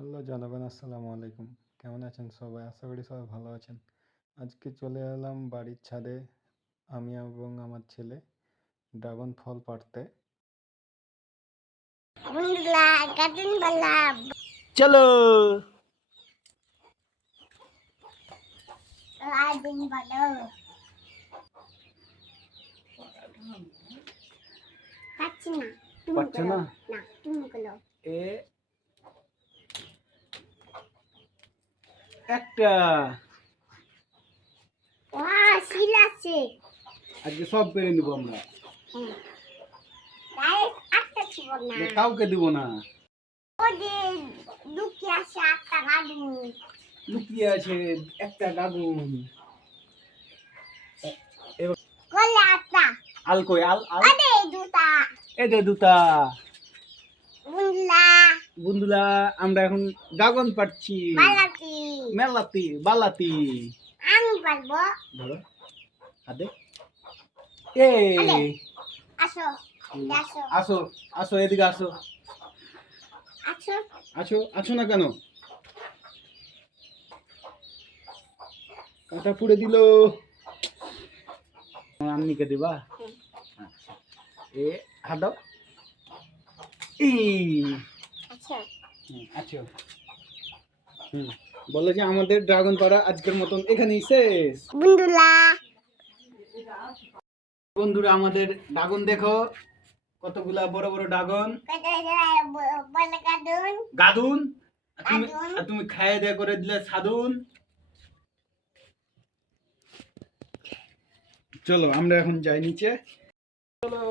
Hello জনগণ, আসসালামু আলাইকুম। কেমন আছেন সবাই? আশা করি সবাই ভালো আছেন। আজকে চলে এলাম বাড়ির ছাদে, আমি এবং আমার ছেলে ড্রাগন ফল পাড়তে। চলো পারছো না? এ একটা আজকে সব পেরে নিবো আমরা, কাউকে দিব না। লুকিয়ে আছে একটা গাগুন। আল কই আল আল এ দে দুটা বন্ধুরা, আমরা এখন গাগন পাচ্ছি। মেলাতি বালাতি ধরো হাতে। আসো আসো এদিকে আসো। আছো আছো না কেন? কাটা পুড়ে দিল। আম্মিকে দিবা? আচ্ছা, এ হাত দাও। আচ্ছা, বলো যে আমাদের ড্রাগন পাড়া আজকের মতন এখানেই শেষ। বন্ধুরা আমাদের ড্রাগন দেখো, কতগুলা বড় বড় ড্রাগন। গাদুন তুমি খাইয়ে দেয়া করে দিলে সাদুন। চলো আমরা এখন যাই নিচে। চলো।